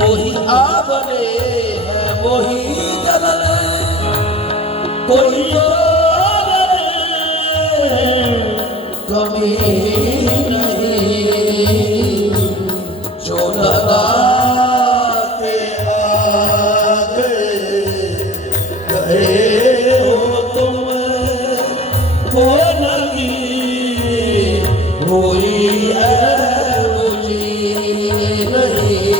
वही आवले है वही जलले कोई और कमी नहीं जो लगाते आगे गए हो तुम वो लगी हुई है मुझे नहीं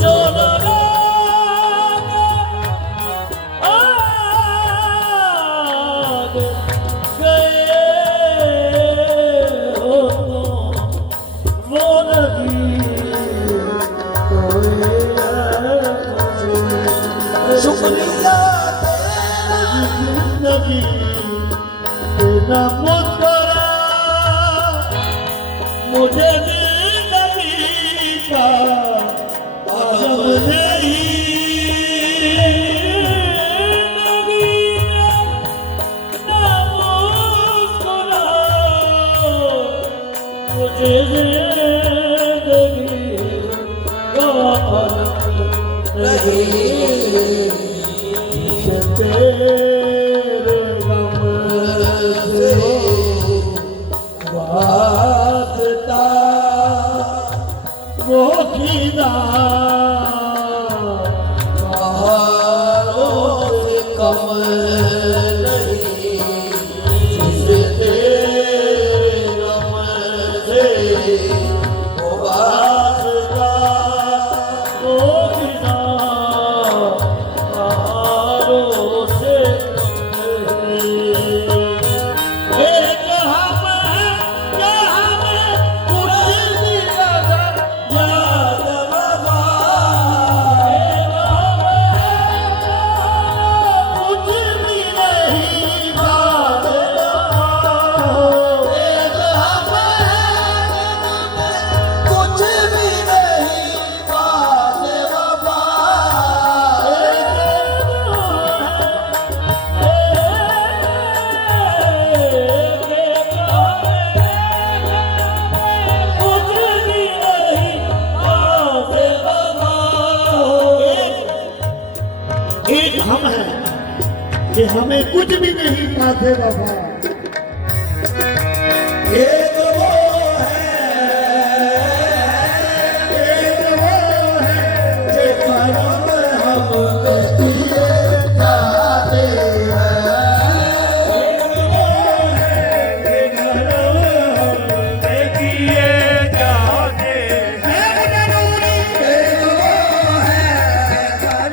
जो लगाते आगे शुक्रिया जिंदगी देना मुस्कुरा मुझे जिंदगी का आलम नहीं ना मुस्कुरा मुझे जिंदगी का आलम नहीं तेरे गम से वास्ता वो खिदा बहारों से कम नहीं जिसे तेरे गम से वो वास्ता वो खिदा एक हम हैं कि हमें कुछ भी नहीं पाते बाबा एक वो है कि करम हम किए जाते हैं एक वो है कि करम हम किए जाते हैं एक वो है करम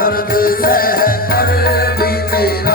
दर्द सह कर भी तेरा